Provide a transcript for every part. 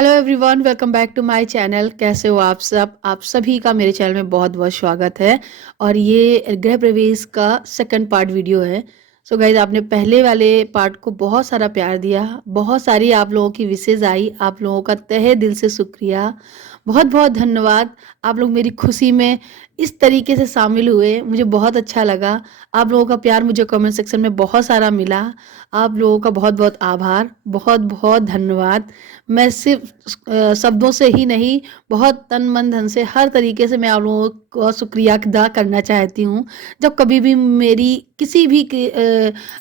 Hello everyone, welcome back to my channel. कैसे हो आप सब? आप सभी का मेरे चैनल में बहुत बहुत स्वागत है। और ये गृह प्रवेश का सेकंड पार्ट वीडियो है। सो गाइज, आपने पहले वाले पार्ट को बहुत सारा प्यार दिया, बहुत सारी आप लोगों की विशेष आई। आप लोगों का तहे दिल से शुक्रिया, बहुत बहुत धन्यवाद। आप लोग मेरी खुशी में इस तरीके से शामिल हुए, मुझे बहुत अच्छा लगा। आप लोगों का प्यार मुझे कमेंट सेक्शन में बहुत सारा मिला। आप लोगों का बहुत बहुत आभार, बहुत बहुत धन्यवाद। मैं सिर्फ शब्दों से ही नहीं, बहुत तन मन धन से हर तरीके से मैं आप लोगों को शुक्रिया अदा करना चाहती हूँ। जब कभी भी मेरी किसी भी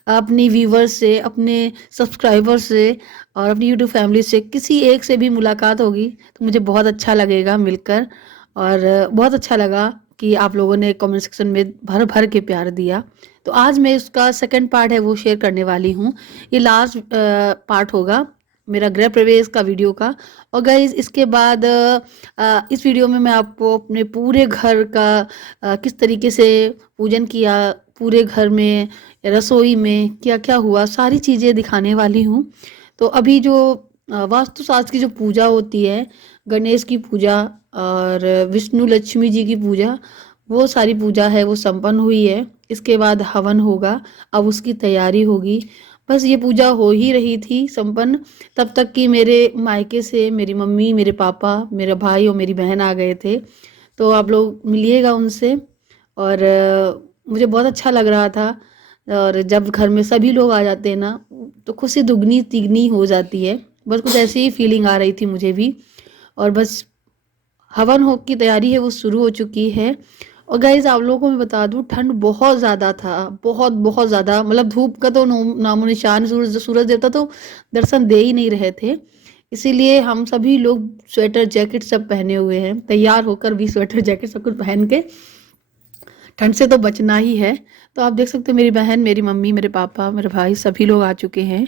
अपनी व्यूवर्स से, अपने सब्सक्राइबर से और अपनी यूट्यूब फैमिली से किसी एक से भी मुलाकात होगी तो मुझे बहुत अच्छा लगेगा मिलकर। और बहुत अच्छा लगा कि आप लोगों ने कमेंट सेक्शन में भर भर के प्यार दिया। तो आज मैं इसका सेकंड पार्ट है वो शेयर करने वाली हूँ। ये लास्ट पार्ट होगा मेरा गृह प्रवेश का वीडियो का। और गाइज, इसके बाद इस वीडियो में मैं आपको अपने पूरे घर का किस तरीके से पूजन किया, पूरे घर में रसोई में क्या क्या हुआ, सारी चीज़ें दिखाने वाली हूँ। तो अभी जो वास्तु शास्त्र की जो पूजा होती है, गणेश की पूजा और विष्णु लक्ष्मी जी की पूजा, वो सारी पूजा है वो संपन्न हुई है। इसके बाद हवन होगा, अब उसकी तैयारी होगी। बस ये पूजा हो ही रही थी संपन्न, तब तक कि मेरे मायके से मेरी मम्मी, मेरे पापा, मेरा भाई और मेरी बहन आ गए थे। तो आप लोग मिलिएगा उनसे। और मुझे बहुत अच्छा लग रहा था। और जब घर में सभी लोग आ जाते हैं ना, तो खुशी दुगनी तिगनी हो जाती है। बस कुछ ऐसी ही फीलिंग आ रही थी मुझे भी। और बस हवन हो की तैयारी है वो शुरू हो चुकी है। और गाइज, आप लोगों को मैं बता दूं, ठंड बहुत ज़्यादा था, बहुत बहुत ज़्यादा। मतलब धूप का तो नामो निशान, सूरज देवता तो दर्शन दे ही नहीं रहे थे। इसीलिए हम सभी लोग स्वेटर जैकेट सब पहने हुए हैं, तैयार होकर भी स्वेटर जैकेट सब कुछ पहन के ठंड से तो बचना ही है। तो आप देख सकते हो, मेरी बहन, मेरी मम्मी, मेरे पापा, मेरे भाई सभी लोग आ चुके हैं।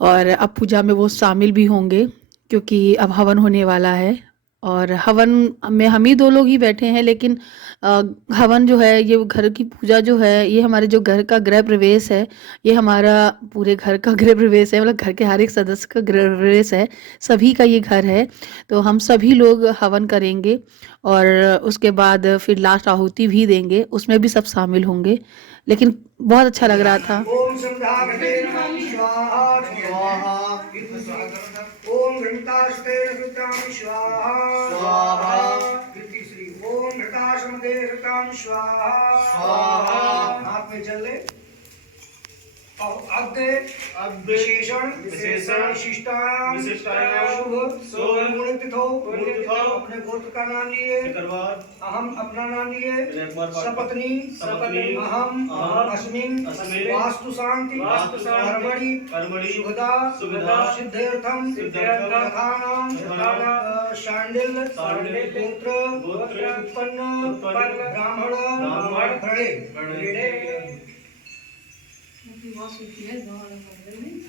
और अब पूजा में वो शामिल भी होंगे क्योंकि अब हवन होने वाला है। और हवन में हम ही दो लोग ही बैठे हैं, लेकिन हवन जो है, ये घर की पूजा जो है, ये हमारे जो घर का गृह प्रवेश है, ये हमारा पूरे घर का गृह प्रवेश है। मतलब घर के हर एक सदस्य का गृह प्रवेश है, सभी का ये घर है। तो हम सभी लोग हवन करेंगे और उसके बाद फिर लास्ट आहुति भी देंगे, उसमें भी सब शामिल होंगे। लेकिन बहुत अच्छा लग रहा था। ओम संध्यागते नमः स्वाहा स्वाहा। ओम घृतास्ते रुद्राम स्वाहा स्वाहा। श्री ओम घृताश्रमते रुद्राम स्वाहा स्वाहा। हाथ में जल ले। विशेषण विशिष्टायाम शुभ मुनितिथो अपने गोत्र का नाम लिए, अहम अपना नाम लिए, सपत्नी अहम अस्मिन् वास्तु शांति कर्मणि शुभदा सिद्धेर्थम यथानाम शांडिल गोत्र उत्पन्न ब्राह्मण प्रणय।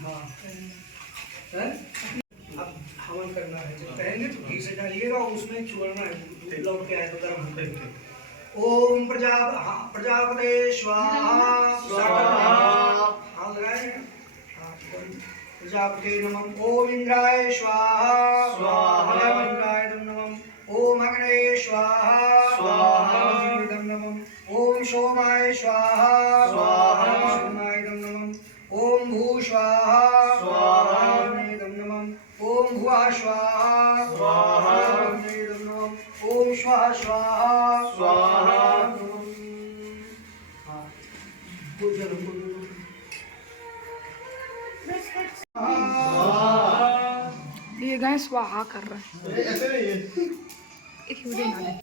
हाँ, अब हवन करना है। जब कहेंगे तो घी से डालिएगा, उसमें चुड़ना है, लौट के आए तो गर्म होते। ओम प्रजापते स्वाहा स्वाहा। हाथ लगाए। प्रजापते नमः। ओम इंद्राय स्वाहा स्वाहा। इंद्राय नमः। ओम अग्नये स्वाहा स्वाहा। नमः। ओम सोमाय स्वाहा स्वाहा। सोमाय नमः। ओम भू स्वाहा स्वाहा। नमः। ओम भुवा स्वाहा स्वाहा। नमः। ओम स्वाहा स्वाहा स्वाहा। ये गाय स्वाहा कर रहे हैं।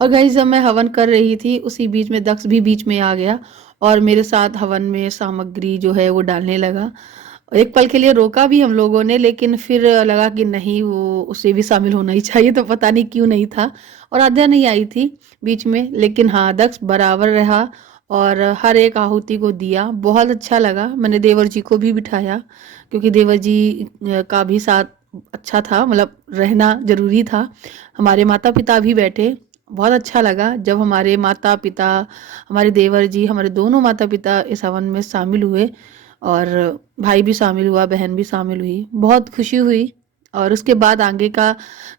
और गाइस, जब मैं हवन कर रही थी उसी बीच में दक्ष भी बीच में आ गया और मेरे साथ हवन में सामग्री जो है वो डालने लगा। एक पल के लिए रोका भी हम लोगों ने, लेकिन फिर लगा कि नहीं, वो उसे भी शामिल होना ही चाहिए। तो पता नहीं क्यों नहीं था। और आद्या नहीं आई थी बीच में, लेकिन हाँ, दक्ष बराबर रहा और हर एक आहुति को दिया। बहुत अच्छा लगा। मैंने देवर जी को भी बिठाया क्योंकि देवर जी का भी साथ अच्छा था, मतलब रहना जरूरी था। हमारे माता पिता भी बैठे। बहुत अच्छा लगा जब हमारे माता पिता, हमारे देवर जी, हमारे दोनों माता पिता इस हवन में शामिल हुए और भाई भी शामिल हुआ, बहन भी शामिल हुई। बहुत खुशी हुई और उसके बाद आगे का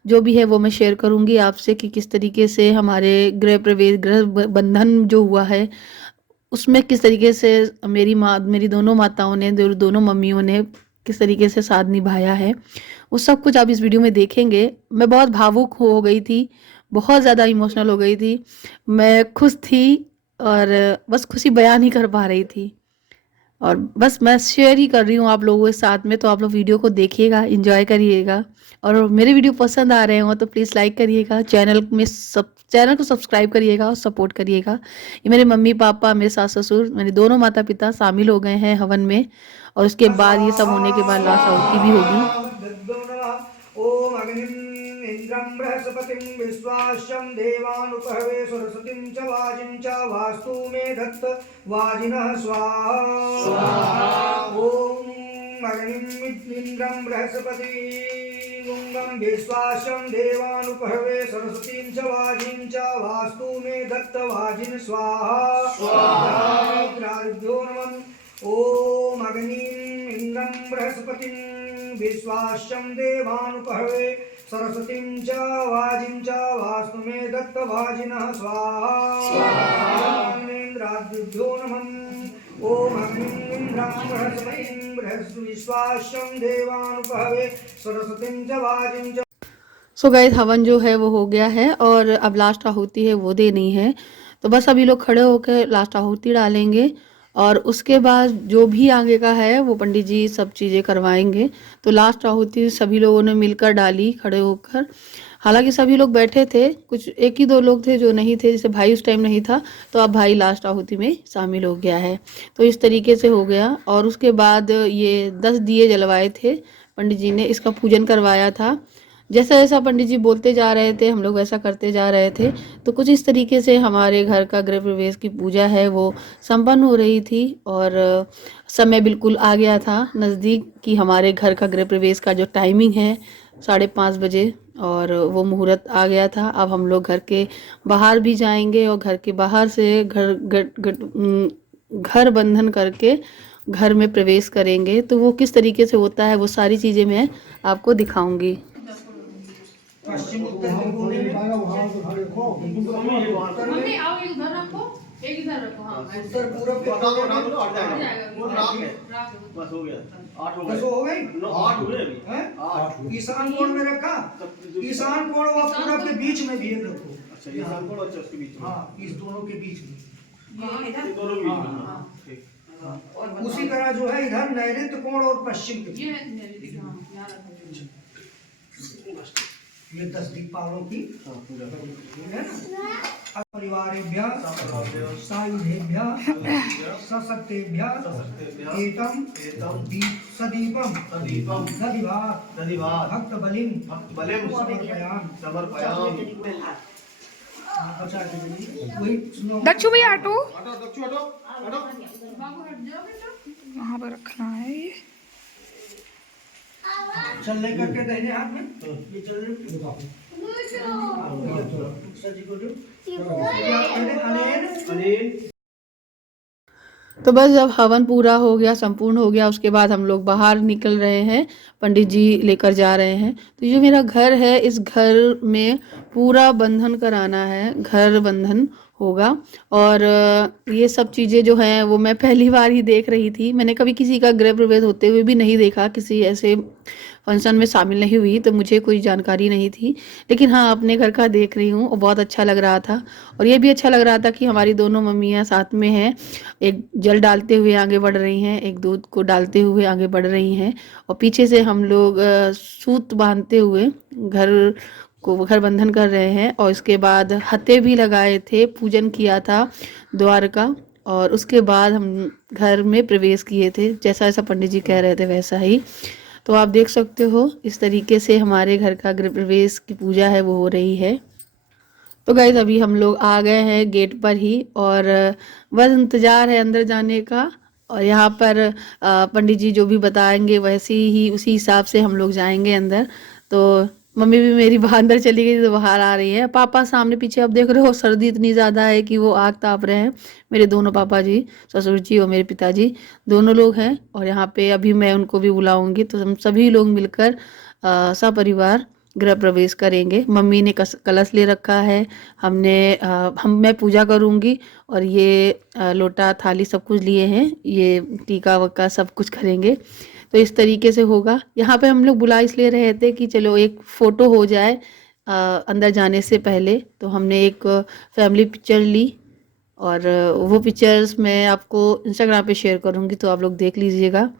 जो भी है वो मैं शेयर करूँगी आपसे कि किस तरीके से हमारे गृह प्रवेश गृह बंधन जो हुआ है उसमें किस तरीके से मेरी दोनों माताओं ने दोनों मम्मियों ने किस तरीके से साथ निभाया है, वो सब कुछ आप इस वीडियो में देखेंगे। मैं बहुत भावुक हो गई थी, बहुत ज़्यादा इमोशनल हो गई थी। मैं खुश थी और बस खुशी बयान ही कर पा रही थी। और बस मैं शेयर ही कर रही हूँ आप लोगों के साथ में, तो आप लोग वीडियो को देखिएगा, एंजॉय करिएगा। और मेरे वीडियो पसंद आ रहे हो तो प्लीज़ लाइक करिएगा, चैनल को सब्सक्राइब करिएगा और सपोर्ट करिएगा। ये मेरे मम्मी पापा, मेरे सास ससुर, मेरे दोनों माता पिता शामिल हो गए हैं हवन में। और उसके बाद ये सब होने के बाद लास्ट आहुति भी होगी। ओम अग्निं इंद्रं बृहस्पतिं विश्वास्यं देवानुपहवे सरस्वतीं च वाजिं च वास्तु मे दत्त वाजिनः स्वाहा। ओम अग्निं इंद्रं बृहस्पतिं विश्वास्यं देवानुपहवे सरस्वतीं च वाजिं च वास्तु मे दत्त वाजिन स्वाहा। ओम अग्निं इंद्रं बृहस्पतिं विश्वास्यं देवानुपहवे सरस्वतीं च वाजिं च वास्तु मे दत्त वाजिनः स्वाहा। इंद्राभ्यो नमः। ओम अग्निं इंद्रं बृहस्पतिं विश्वास्यं देवानुपहवे सरस्वतीं च वाजिं च। सो गाइस हवन जो है वो हो गया है और अब लास्ट आहुति है वो देनी है। तो बस अभी लोग खड़े होकर लास्ट आहुति डालेंगे और उसके बाद जो भी आगे का है वो पंडित जी सब चीज़ें करवाएंगे। तो लास्ट आहुति सभी लोगों ने मिलकर डाली खड़े होकर। हालांकि सभी लोग बैठे थे, कुछ एक ही दो लोग थे जो नहीं थे, जैसे भाई उस टाइम नहीं था, तो अब भाई लास्ट आहुति में शामिल हो गया है। तो इस तरीके से हो गया। और उसके बाद ये 10 दिए जलवाए थे पंडित जी ने, इसका पूजन करवाया था। जैसा जैसा पंडित जी बोलते जा रहे थे हम लोग वैसा करते जा रहे थे। तो कुछ इस तरीके से हमारे घर का गृह प्रवेश की पूजा है वो संपन्न हो रही थी। और समय बिल्कुल आ गया था नज़दीक कि हमारे घर का गृह प्रवेश का जो टाइमिंग है 5:30 बजे, और वो मुहूर्त आ गया था। अब हम लोग घर के बाहर भी जाएंगे और घर के बाहर से घर बंधन करके घर में प्रवेश करेंगे। तो वो किस तरीके से होता है वो सारी चीज़ें मैं आपको दिखाऊंगी। पश्चिम उत्तर कोने में मम्मी आओ इधर रखो, एक इधर रखो। हाँ उत्तर पूर्व के बस हो गया 8 हो गए। बस हो गई 8 हुए अभी हैं? 8। ईशान कोण में रखा। ईशान कोण वो पूरब के बीच में भी रखो। अच्छा ये शाम को अच्छा उसके बीच में। हाँ इस दोनों के बीच में। ये दोनों के बीच में। हाँ ठीक। उसी तरह जो है इधर नैऋत्य कोण और पश्चिम के ये है मेरी। हाँ यहाँ रखो। ये 10 दिक्पालों की हाँ पूजा है ना। परिवारेभ्यः सायुधेभ्यः सशक्तेभ्यः एतम सदीपम दधिवात भक्तबलिं समर्पयामि। वही सुनो। दक्षु भैया हटो, दक्षु हटो हटो। बाबू हट जाओ बेटा। वहाँ पर रखना है ये। चल लेकर के दाहिने हाथ में ये चल सजी को दो। तो बस जब हवन पूरा हो गया, संपूर्ण हो गया, उसके बाद हम लोग बाहर निकल रहे हैं, पंडित जी लेकर जा रहे हैं। तो जो मेरा घर है इस घर में पूरा बंधन कराना है, घर बंधन होगा। और ये सब चीज़ें जो हैं वो मैं पहली बार ही देख रही थी। मैंने कभी किसी का गृह प्रवेश होते हुए भी नहीं देखा, किसी ऐसे फंक्शन में शामिल नहीं हुई, तो मुझे कोई जानकारी नहीं थी। लेकिन हाँ अपने घर का देख रही हूँ और बहुत अच्छा लग रहा था। और ये भी अच्छा लग रहा था कि हमारी दोनों मम्मियाँ साथ में हैं, एक जल डालते हुए आगे बढ़ रही हैं, एक दूध को डालते हुए आगे बढ़ रही हैं, और पीछे से हम लोग सूत बांधते हुए घर बंधन कर रहे हैं। और इसके बाद हते भी लगाए थे, पूजन किया था द्वार का, और उसके बाद हम घर में प्रवेश किए थे। जैसा जैसा पंडित जी कह रहे थे वैसा ही। तो आप देख सकते हो इस तरीके से हमारे घर का गृह प्रवेश की पूजा है वो हो रही है। तो गाइस अभी हम लोग आ गए हैं गेट पर ही, और बस इंतज़ार है अंदर जाने का। और यहाँ पर पंडित जी जो भी बताएंगे वैसे ही उसी हिसाब से हम लोग जाएंगे अंदर। तो मम्मी भी मेरी बाहर अंदर चली गई तो बाहर आ रही है। पापा सामने पीछे आप देख रहे हो, सर्दी इतनी ज़्यादा है कि वो आग ताप रहे हैं। मेरे दोनों पापा जी, ससुर जी और मेरे पिताजी दोनों लोग हैं। और यहाँ पे अभी मैं उनको भी बुलाऊंगी, तो हम सभी लोग मिलकर सपरिवार गृह प्रवेश करेंगे। मम्मी ने कलश ले रखा है, मैं पूजा करूँगी और ये लोटा थाली सब कुछ लिए हैं, ये टीका वक्का सब कुछ करेंगे। तो इस तरीके से होगा। यहाँ पे हम लोग बुला इसलिए रहे थे कि चलो एक फ़ोटो हो जाए अंदर जाने से पहले। तो हमने एक फैमिली पिक्चर ली और वो पिक्चर्स मैं आपको इंस्टाग्राम पे शेयर करूँगी, तो आप लोग देख लीजिएगा।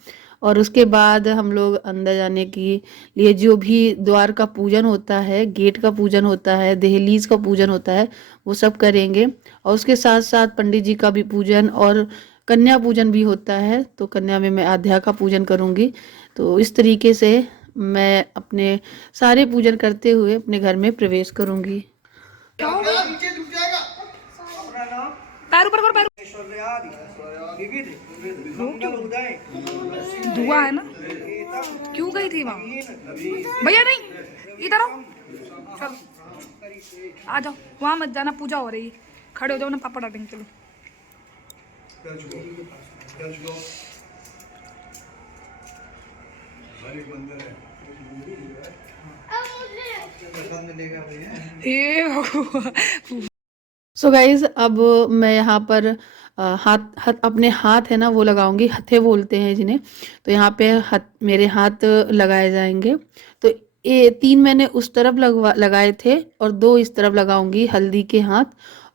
और उसके बाद हम लोग अंदर जाने के लिए जो भी द्वार का पूजन होता है, गेट का पूजन होता है, दहलीज का पूजन होता है, वो सब करेंगे। और उसके साथ साथ पंडित जी का भी पूजन और कन्या पूजन भी होता है। तो कन्या में मैं आध्या का पूजन करूँगी। तो इस तरीके से मैं अपने सारे पूजन करते हुए अपने घर में प्रवेश करूँगी। अपना नाम पैर ऊपर करो, पैर ऐश्वर्यादि विविध मंगल उदय धुआं है ना। क्यों गई थी वहाँ भैया? नहीं, इधर आओ, चलो आ जाओ। वहाँ मत जाना, पूजा हो रही है, खड़े हो जाओ ना, पापा डालेंगे। चलो सो गाइज अब मैं यहाँ पर अपने हाथ है ना वो लगाऊंगी, हथे बोलते हैं जिन्हें। तो यहाँ पे मेरे हाथ लगाए जाएंगे। तो ये 3 मैंने उस तरफ लगाए थे और 2 इस तरफ लगाऊंगी हल्दी के हाथ।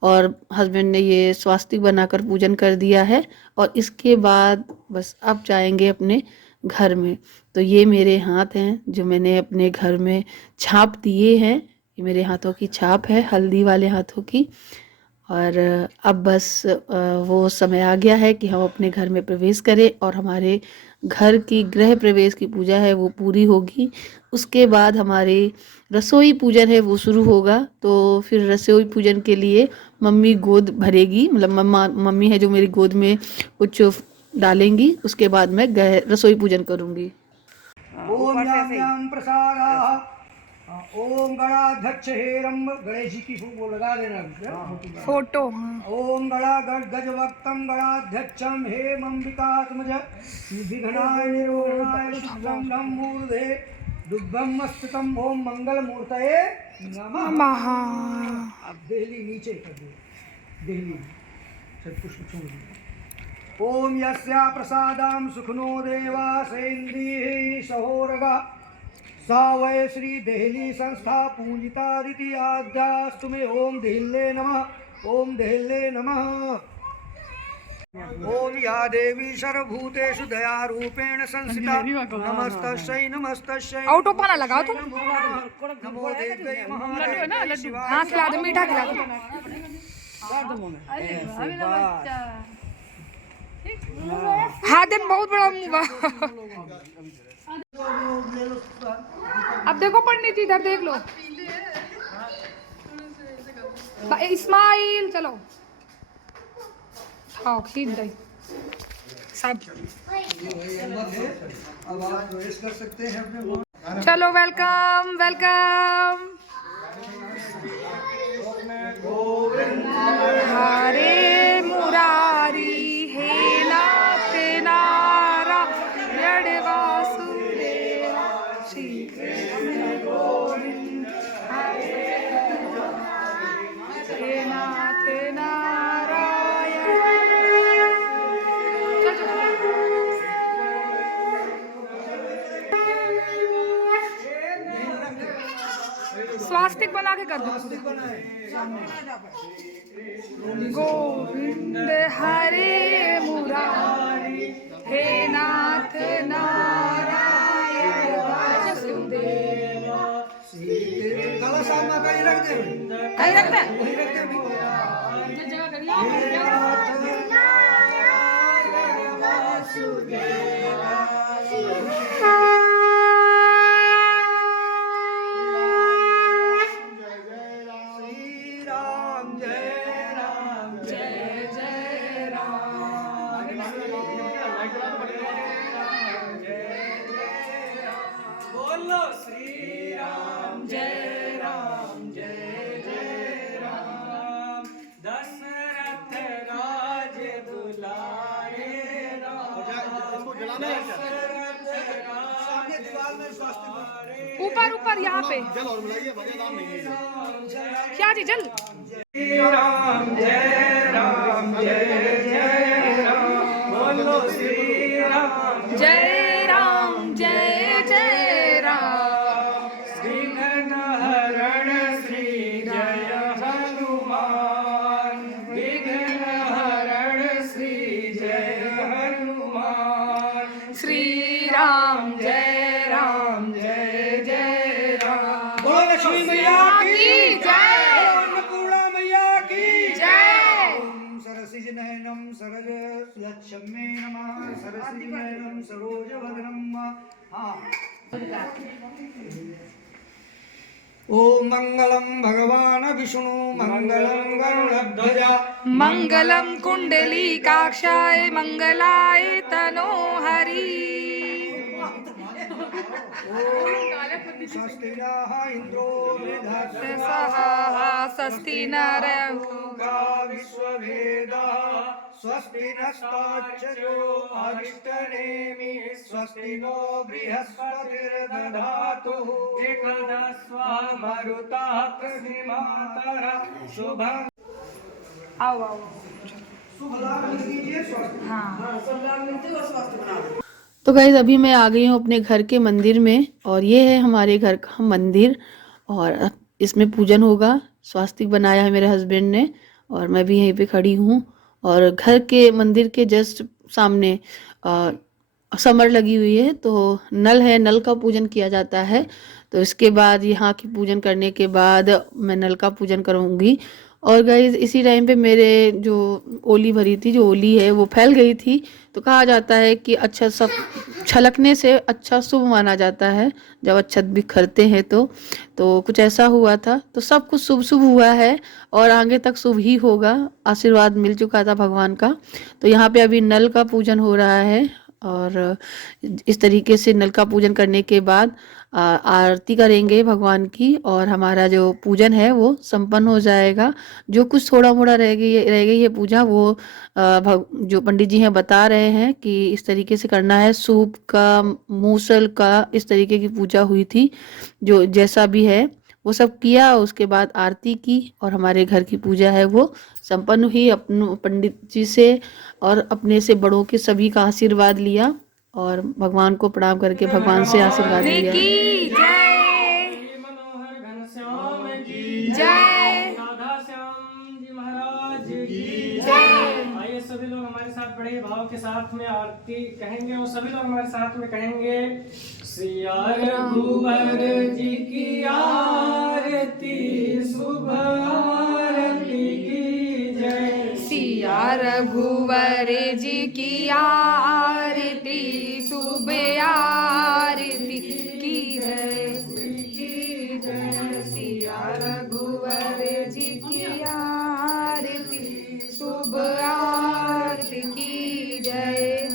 और हस्बैंड ने ये स्वास्तिक बनाकर पूजन कर दिया है। और इसके बाद बस अब जाएंगे अपने घर में। तो ये मेरे हाथ हैं जो मैंने अपने घर में छाप दिए हैं। ये मेरे हाथों की छाप है, हल्दी वाले हाथों की। और अब बस वो समय आ गया है कि हम अपने घर में प्रवेश करें और हमारे घर की गृह प्रवेश की पूजा है वो पूरी होगी। उसके बाद हमारी रसोई पूजन है वो शुरू होगा। तो फिर रसोई पूजन के लिए मम्मी गोद भरेगी, मतलब मम्मी है जो मेरी गोद में कुछ डालेंगी। उसके बाद मैं रसोई पूजन करूँगी। ओम याम याम प्रसादाः ओम गणाध्यक्ष हेरंब गणेश जी की वो लगा देना फोटो। ओम गणा गजवक्तम गणाध्यक्षम हेम अंबिकात्मज विघ्नाय निरोधनाय शुभ्रम धम मूर्धे दुग्धम मस्तकम ओम मंगल मूर्तये नमः। अब देहली नीचे कर दो, देहली सब पुष्प छोड़ दो। ओम यस्या प्रसादाम सुखनो देवा सेन्द्रिय सहोरगा सा वै श्री देहली संस्था पूजितादिति आद्यास्तु मे। ओम देहल्ये नमः, ओम देहल्ये नमः। ओम या देवी सर्वभूतेषु दयारूपेण संस्थिता नमस्तस्यै नमस्तस्यै। आउटो पाना लगाओ तुम। नमो देव्यै महादेव्यै शिवाय। हाँ खिला दो, मीठा खिला दो। हाथन बहुत बड़ा मुंह। अब देखो पंडित जी, इधर देख लो। इस्माइल चलो खाओ, खींच दे सब। अब आप प्रवेश कर सकते हैं अपने। चलो वेलकम वेलकम। हरे मुरारी हे नाथ नारायण वासुदेव श्री कृष्ण गोविंद हे नाथ नारायण। स्वास्तिक बना के कर दो। गोविंद हरे मुरारी हे नाथ नारायण वासुदेव। कलश आप कहीं रख दे, कहीं रखते हैं। वहीं रख दे। सामने दीवार में स्वास्तिक ऊपर ऊपर यहाँ पे जल और मिलाइए, बढ़िया काम नहीं है ये। क्या जी जल। जय राम जय बोलो श्री राम जय राम जय जय राम। विघ्न हरण श्री जय हनुमान विघ्न हरण श्री जय हनुमान श्री राम जय जय राम। बोलो लक्ष्मी मैया की जय। अन्नपूर्णा मैया की जय। ओम सरसिज नयनम सरज लक्ष्मी नमः सरसिज नयनम सरोज वदनम। हाँ ओम मंगलम भगवान विष्णु मंगलम गरुड़ध्वज मंगलम कुंडलीकाक्षाय मंगलाय तनोहरि। स्वस्ति नः इंद्रो विधत्ते स्वस्ति नर विश्ववेदः स्वस्ति नस्ताक्षरो अरिष्टनेमि स्वस्ति नो बृहस्पतिर्दधातु एकदस्वा मरुतः कृष्णमातरः शुभं। आओ आओ शुभ लाभ लीजिए स्वस्थ। हाँ तो गाइज अभी मैं आ गई हूँ अपने घर के मंदिर में और ये है हमारे घर का मंदिर और इसमें पूजन होगा। स्वास्तिक बनाया है मेरे हस्बैंड ने और मैं भी यहीं पे खड़ी हूँ और घर के मंदिर के जस्ट सामने समर लगी हुई है तो नल है, नल का पूजन किया जाता है। तो इसके बाद यहाँ की पूजन करने के बाद मैं नल का पूजन करूँगी। और गाइज इसी टाइम पे मेरे जो ओली भरी थी, जो ओली है वो फैल गई थी। तो कहा जाता है कि अच्छा सब छलकने से अच्छा शुभ माना जाता है जब अच्छत बिखरते हैं तो कुछ ऐसा हुआ था। तो सब कुछ शुभ शुभ हुआ है और आगे तक शुभ ही होगा। आशीर्वाद मिल चुका था भगवान का। तो यहाँ पे अभी नल का पूजन हो रहा है और इस तरीके से नल का पूजन करने के बाद आरती करेंगे भगवान की और हमारा जो पूजन है वो संपन्न हो जाएगा। जो कुछ थोड़ा मोड़ा रह गई है पूजा वो जो पंडित जी हैं बता रहे हैं कि इस तरीके से करना है। सूप का, मूसल का, इस तरीके की पूजा हुई थी। जो जैसा भी है वो सब किया, उसके बाद आरती की और हमारे घर की पूजा है वो संपन्न हुई। अपने पंडित जी से और अपने से बड़ों के सभी का आशीर्वाद लिया और भगवान को प्रणाम करके भगवान से आशीर्वाद लिया। की जय मनोहर घनश्याम की जय राधा श्याम जी महाराज की जय। आइए सभी लोग हमारे साथ बड़े भाव के साथ में आरती कहेंगे और सभी लोग हमारे साथ में कहेंगे सिया रघुवर जी की आरती शुभ आरती की जय। सिया रघुवर जी की आरती शुभ आरती की जय। सिया रघुवर जी की आरती शुभ आरती की जय।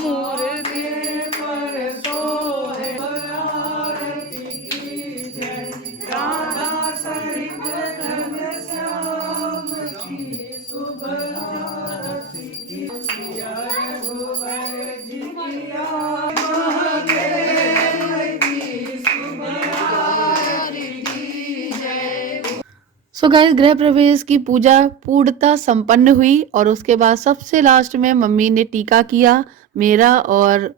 मूर्ति पर सोहे आरती की जय। राधा सहित घनश्याम की शुभ आरती की। सिया रघुवर जी की महादेव की शुभ आरती की जय। सो गाइस गृह प्रवेश की पूजा पूर्णतः संपन्न हुई और उसके बाद सबसे लास्ट में मम्मी ने टीका किया मेरा और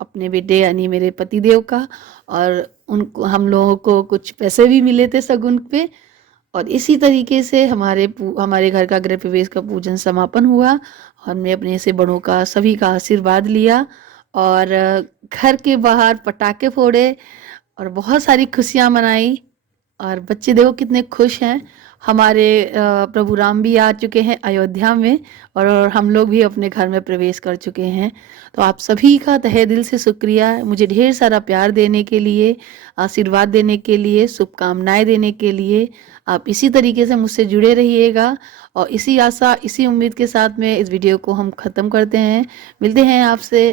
अपने बेटे यानी मेरे पतिदेव का और उनको हम लोगों को कुछ पैसे भी मिले थे शगुन पे। और इसी तरीके से हमारे घर का गृह प्रवेश का पूजन समापन हुआ। हमने अपने से बड़ों का सभी का आशीर्वाद लिया और घर के बाहर पटाखे फोड़े और बहुत सारी खुशियां मनाई। और बच्चे देखो कितने खुश हैं। हमारे प्रभु राम भी आ चुके हैं अयोध्या में और हम लोग भी अपने घर में प्रवेश कर चुके हैं। तो आप सभी का तहे दिल से शुक्रिया, मुझे ढेर सारा प्यार देने के लिए, आशीर्वाद देने के लिए, शुभकामनाएं देने के लिए। आप इसी तरीके से मुझसे जुड़े रहिएगा और इसी आशा, इसी उम्मीद के साथ में इस वीडियो को हम ख़त्म करते हैं। मिलते हैं आपसे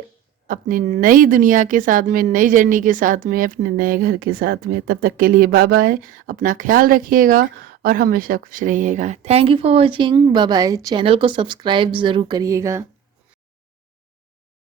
अपनी नई दुनिया के साथ में, नई जर्नी के साथ में, अपने नए घर के साथ में। तब तक के लिए बाय बाय। अपना ख्याल रखिएगा और हमेशा खुश रहिएगा। Thank you for watching. Bye bye. Channel को सब्सक्राइब ज़रूर करिएगा।